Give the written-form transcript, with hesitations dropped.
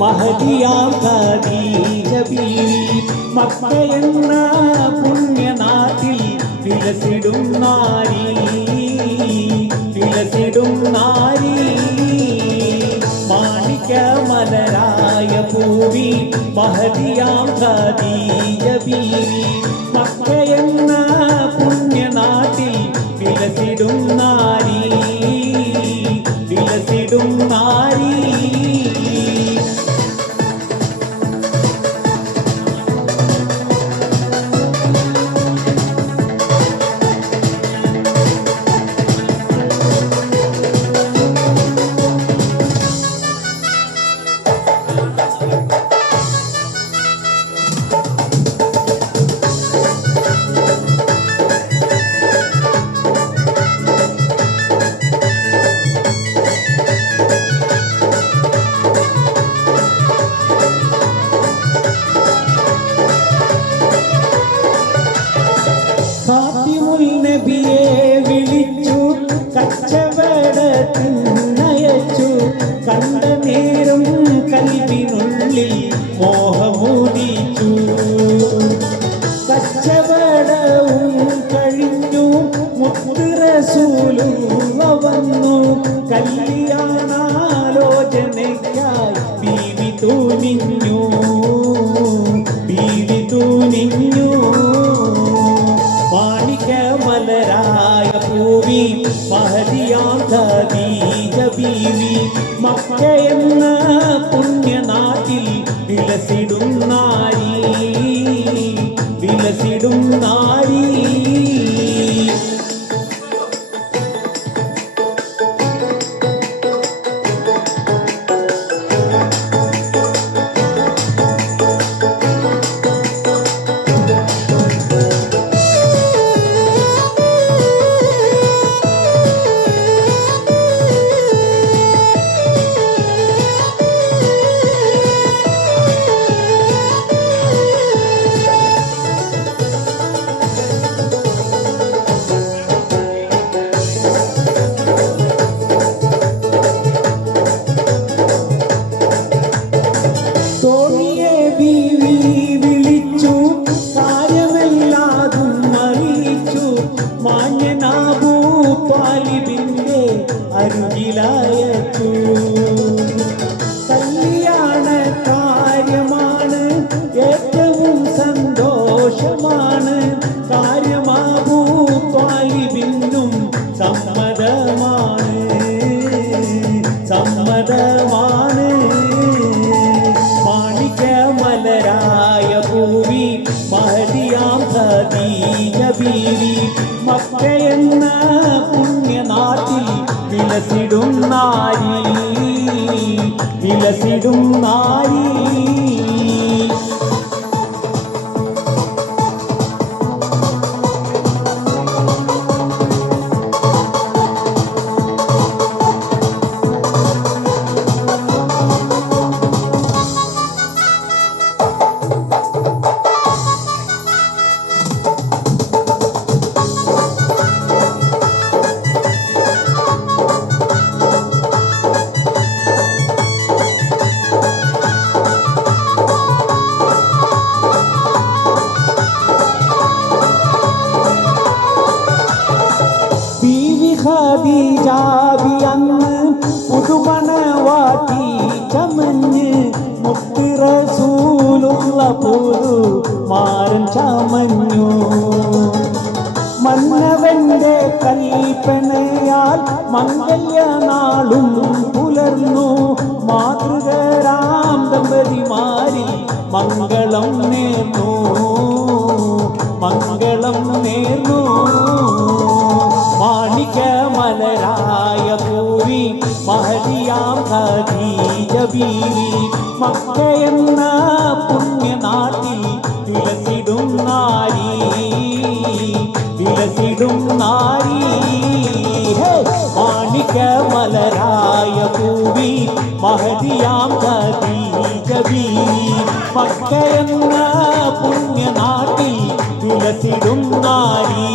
മഹദിയാം ഖദീജ ബീവി മക്കയെന്ന പുണ്യനാട്ടിൽ വിലസിടും നാരി മാണിക്യമലരായ പൂവി മഹദിയാം ഖദീജ ബീവി മക്കയെന്ന പുണ്യനാട്ടിൽ വിലസിടും നാരി നബിയെ വിളിച്ചു കച്ചവടത്തിനയച്ചു കണ്ട നേരം കൽവിനുള്ളിൽ മോഹമൂടിച്ചു കച്ചവടവും കഴിഞ്ഞു മുത്ത് റസൂലുള്ള വന്നു കല്യാണാലോചനയ്ക്കായി ബീവി തൂനിഞ്ഞു മാണിക്യമലരായ പൂവി മഹദിയാം ഖദീജ ബീവി മക്കയെന്ന പുണ്യനാട്ടിൽ വിലസിടും നാരി അരുകിലായച്ചു കല്യാണ കാര്യമാണ് ഏറ്റവും സന്തോഷമാണ് കാര്യമാകൂ ത്വാലിബിനും സമ്മതമാണ് മാണിക്യമലരായ പൂവി മഹദിയാം ഖദീജ ബീവി മക്കയെന്ന പുണ്യനാട്ടിൽ വിലസിടും നാരി ഖദീജ ബി അന്ന് പുതുമണവാട്ടി ചമഞ്ഞ് മുത്ത് റസൂലുള്ള പുതു മാരൻ ചമഞ്ഞു മന്നവന്റെ കൽപ്പനയാൽ മംഗല്യനാളും പുലർന്നു മാതൃകരാം ദമ്പതിമാരിൽ മംഗളം നേർന്നു മാണിക്യമലരായ പൂവി മഹദിയാം ഖദീജ ബീവി മക്കയെന്ന പുണ്യനാട്ടിൽ വിലസിടും നാരി മാണിക്യമലരായ പൂവി മഹദിയാം ഖദീജ ബീവി മക്കയെന്ന പുണ്യനാട്ടിൽ വിലസിടും നാരി